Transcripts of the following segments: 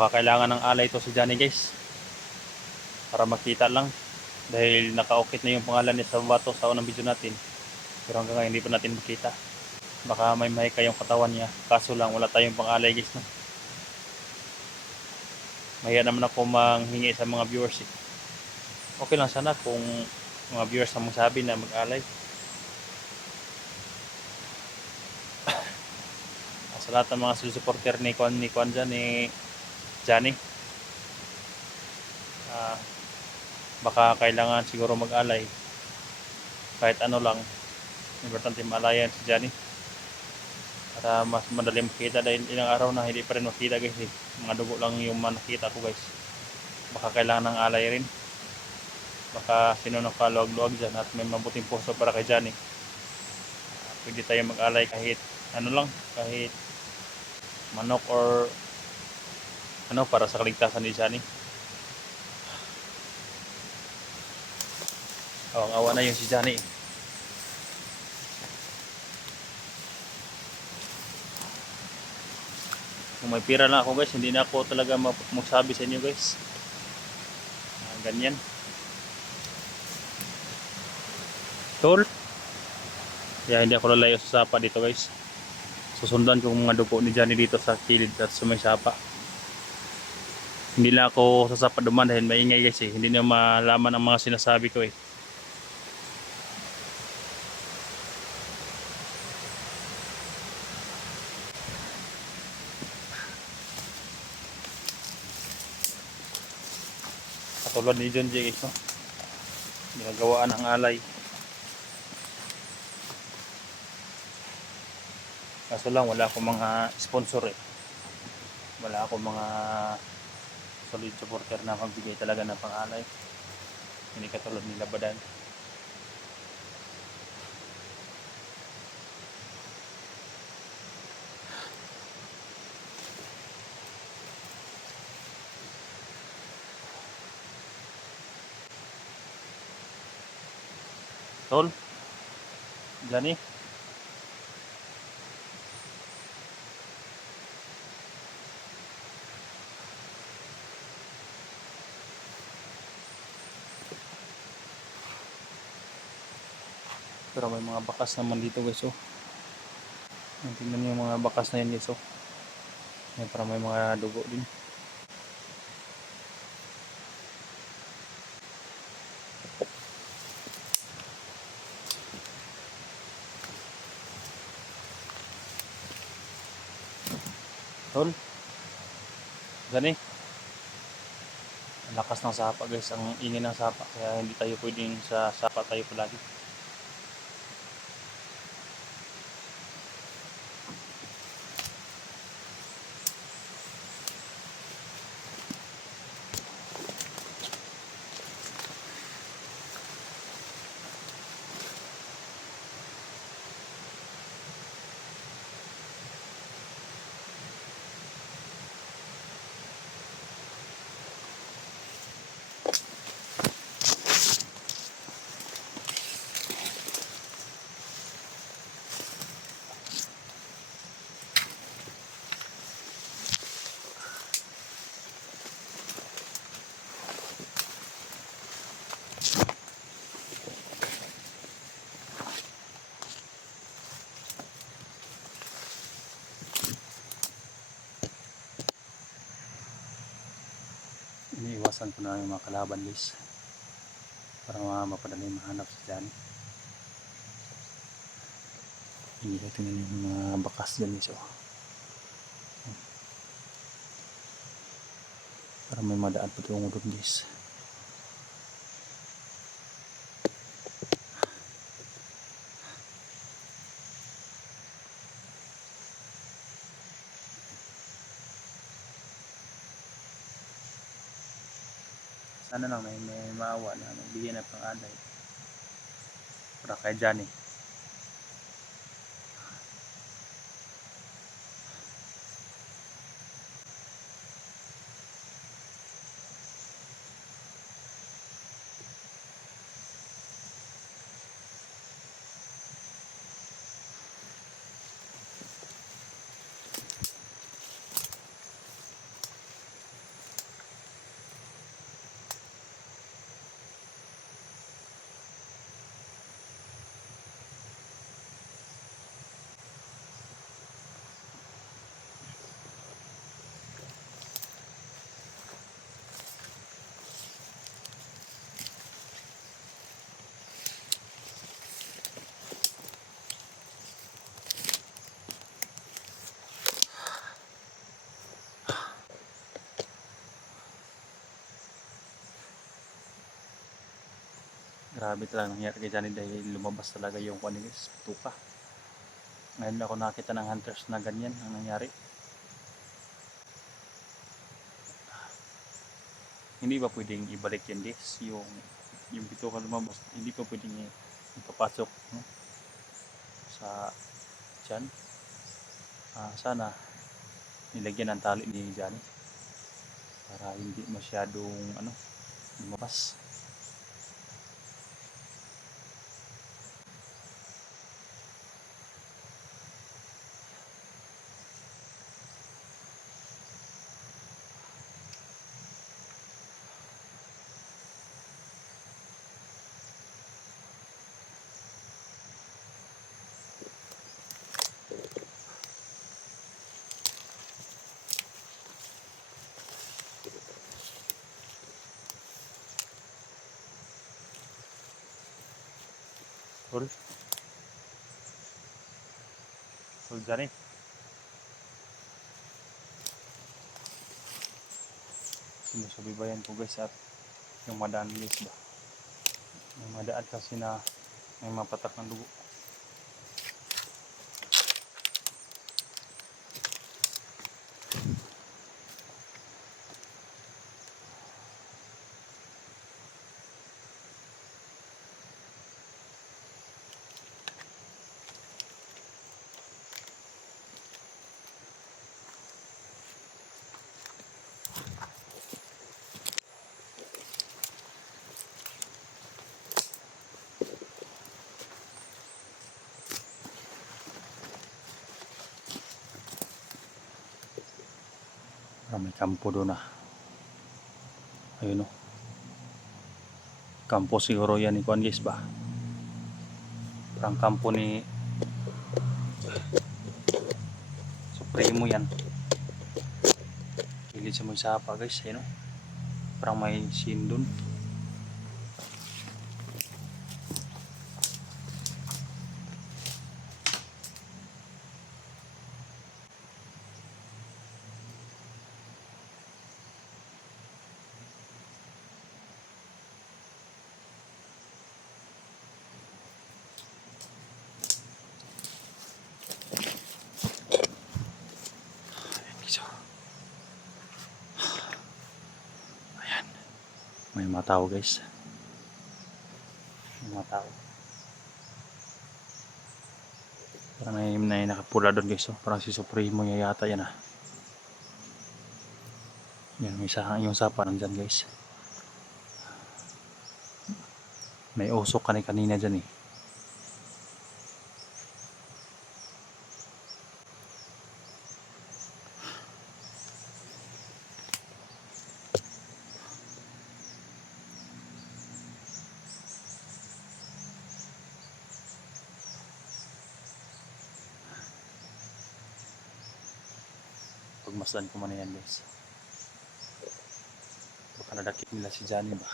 Baka kailangan ng alay to si Johnny guys. Para makita lang. Dahil naka-okit na yung pangalan niya sa bato sa unang video natin. Pero hanggang ngayon hindi pa natin makita. Baka may mahika yung katawan niya. Kaso lang wala tayong pang-alay guys. No? Mahiya naman ako manghingi sa mga viewers. Okay lang sana kung mga viewers ang magsabi na mag-alay. Sa lahat ng mga supporter ni Kwan dyan, ni Johnny. Baka kailangan siguro mag-alay. Kahit ano lang. Importante maalayan si Johnny. Para mas madali makita dahil ilang araw na hindi pa rin makita guys. Mga dugo lang yung nakita ko guys. Baka kailangan ng alay rin. Baka sino nakaluwag-luwag dyan at may mabuting puso para kay Johnny. Pwede tayo mag-alay kahit ano lang. Kahit manok or ano para sa kaligtasan ni Johnny. Ang awa na yung si Johnny. Kung may pira na ako guys, hindi na ako talaga magsabi sa inyo guys. Ganyan. Tol. Kaya hindi ako lalayo sa sapa dito guys. Susundan ko mga dugo ni Johnny dito sa kilid at sa may sapa. Hindi na ako sa sapa duman dahil maingay guys eh. Hindi na malaman ang mga sinasabi ko eh. Katulad ni John J guys no. Ginagawaan ng alay. Kaso lang wala akong mga sponsor eh. Wala akong mga solid supporter na magbigay talaga ng pang-alay. Hindi katulad ni Labadan. Tol, Johnny. Pero may mga bakas naman dito guys oh. Tingnan niyo yung mga bakas na yan guys oh. Para may mga dugo din. Tol, Johnny. Ang lakas ng sapa guys, ang ingay ng sapa. Kaya hindi tayo pwedeng sa sapa tayo palagi. Iniiwasan ko na yung mga kalaban guys. Para mapadali mahanap si Johnny. Hindi natin yung mga bakas dyan guys oh. Para may madaan pa tungo doon guys. Sana lang may maawa na bigyan na pang-alay para kay Johnny. Grabe talaga nangyari kay Johnny dahil lumabas talaga yung kuwan guys, tuka. Ngayon ako nakita ng hunters na ganyan ang nangyari. Hindi ba pwedeng ibalik yan guys, yung bituka lumabas, hindi pa pwedeng ipapasok, no? Sa tiyan. Sana nilagyan ng tali ni Johnny para hindi masyadong lumabas. Tol, Johnny, sinusubaybayan ko guys at yung madaan guys ba, yung madaan kasi na may mapatak ng dugo. May kampo doon ayun kampo siguro yan ni Kuan guys ba, parang kampo ni Supremo yan. Kilid sa mga sapa guys, ayun parang may scene doon. May mga tao guys, may mga tao, parang may nakapula doon guys, parang si Supremo yata yan yan, may yung sapa nandyan guys, may usok kanina dyan pagmasdan ko man yan guys, baka nadakip nila si Johnny ba.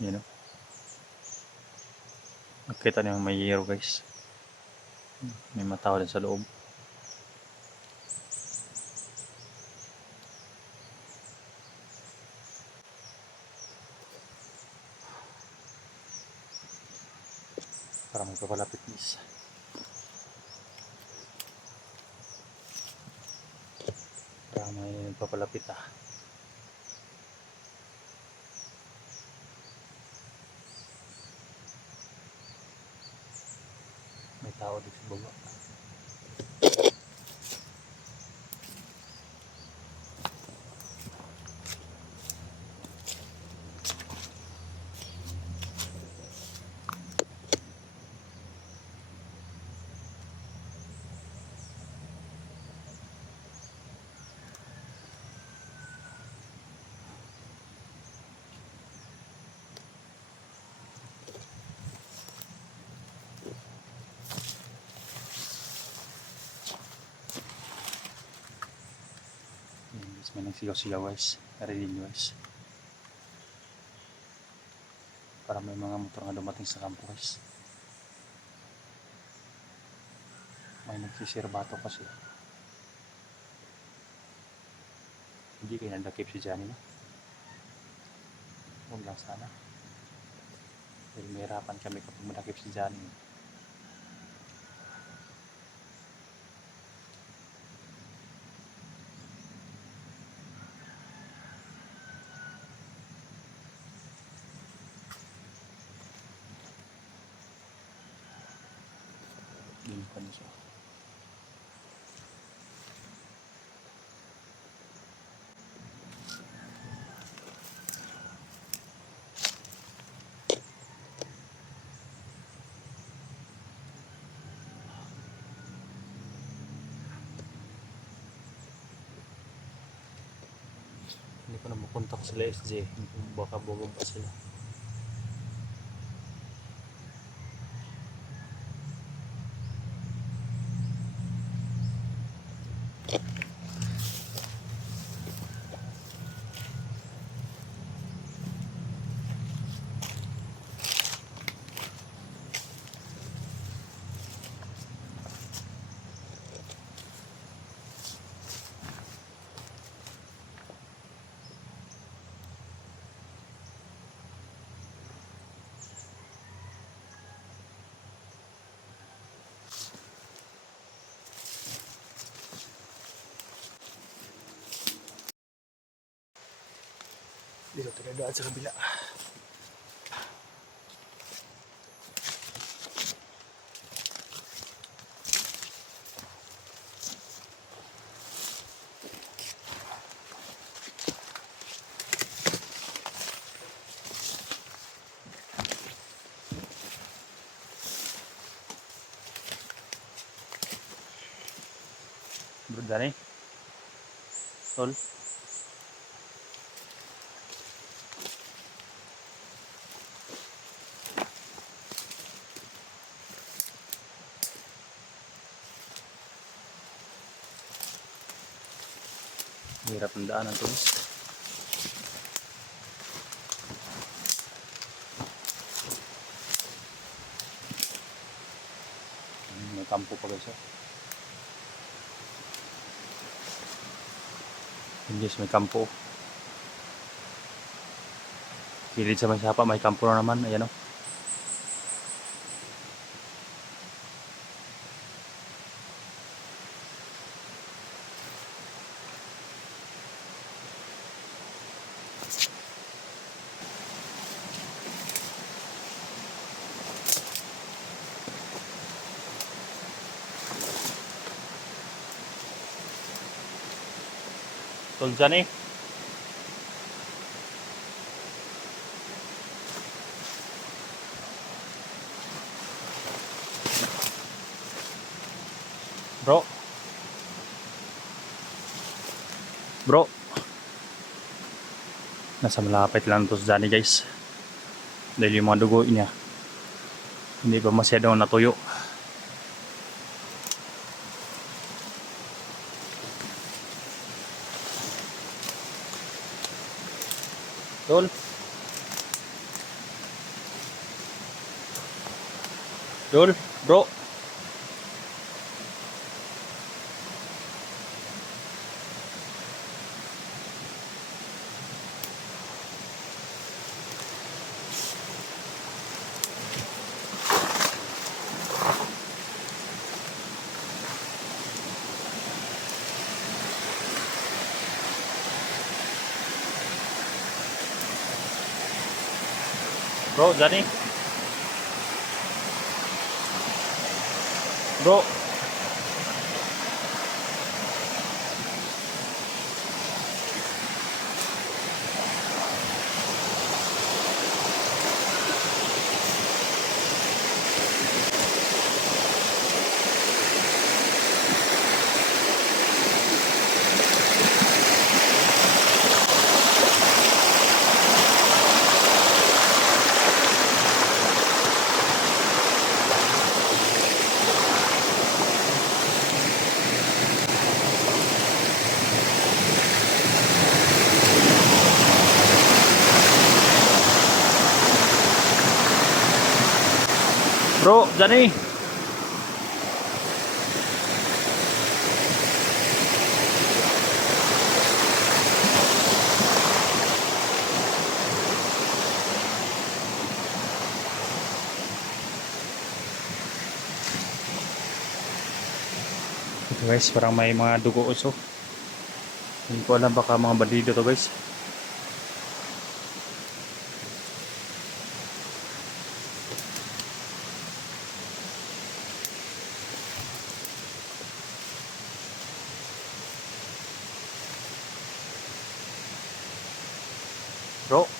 Yan nakita niyo may yero guys, may matawa din sa loob. Parang may papalapit guys, parang may papalapit may tao dito sa baba. May nagsigaw-sigaw guys, narinig nyo guys, para may mga motor nga dumating sa kampo guys. May nagsisirbato kasi, hindi kayo nadakip si Johnny Huwag lang sana. Dahil mahirapan kami kapag manakip si Johnny. Yun pa niya siya. Hindi ko na makontak sila SJ. Baka bumaba sila. Dito tayo doon sa kabila. Bro, Johnny? Tol? Hirap ang daanan to. May kampo pa guys. Hindi, may kampo. Kilid sa may sapa, may kampo na naman. Ayan o. Tol Johnny? Bro? Bro? Nasa malapit lang to sa Johnny guys. Dahil yung mga dugo niya hindi pa masyadong natuyo. Tol? Tol? Bro? Bro, Johnny? Bro? Bro, Johnny? Guys, parang may mga dugo uso. Hindi ko alam, baka mga bandido to guys. Bro,